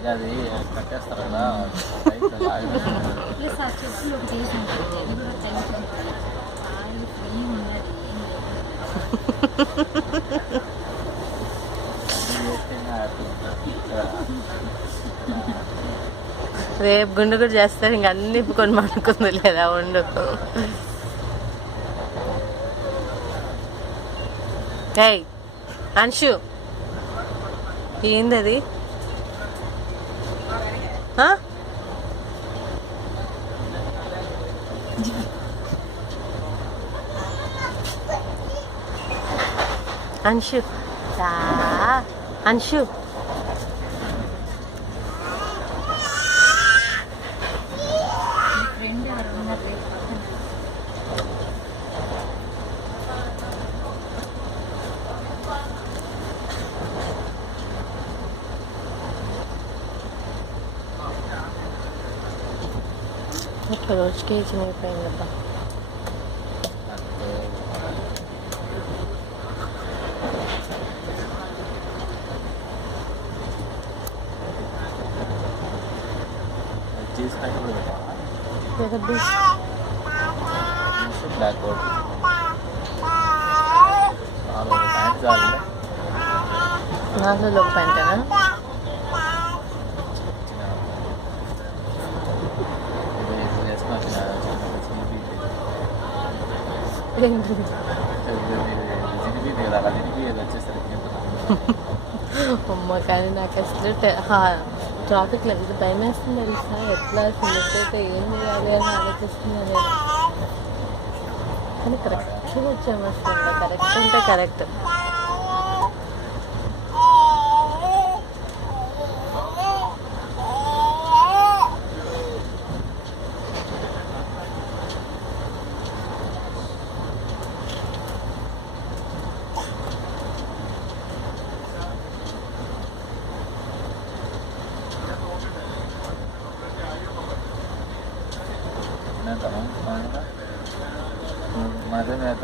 ఇక అది కట్టేస్తారు కదా ప్లస్ ఆ చెప్పులు ఒకటి వేసాను అది కూడా టెన్షన్ కాళ్ళు ఫ్రీ ఉన్నది రేపు గుండు కూడా చేస్తారు, ఇంక అన్ని ఇప్పుకొని మనకుంది లేదా ఉండు. ఏయ్ అంశు, ఏంది అది? అంశు అంశు ఫ్రెండ్ ఎవరు ఉన్నారు రేపు ఒక్క రోజుకి చిన్నగిపోయిందబ్బా. చీజ్ ప్యాకెట్ కూడా పెట్టావా? బ్లాక్ కోట్ 4 ప్యాంట్ చాలు. 4 ఒక ప్యాంటేనా? అమ్మ కానీ నాకు అసలు ట్రాఫిక్లో ఇది భయం వేస్తుంది తెలుసా. ఎట్లా మిస్ అయితే ఏం చేయాలి అని ఆలోచిస్తున్నా నేను. కానీ కరెక్ట్గా వచ్చాము అసలు. కరెక్ట్ అంటే కరెక్ట్. మధ్య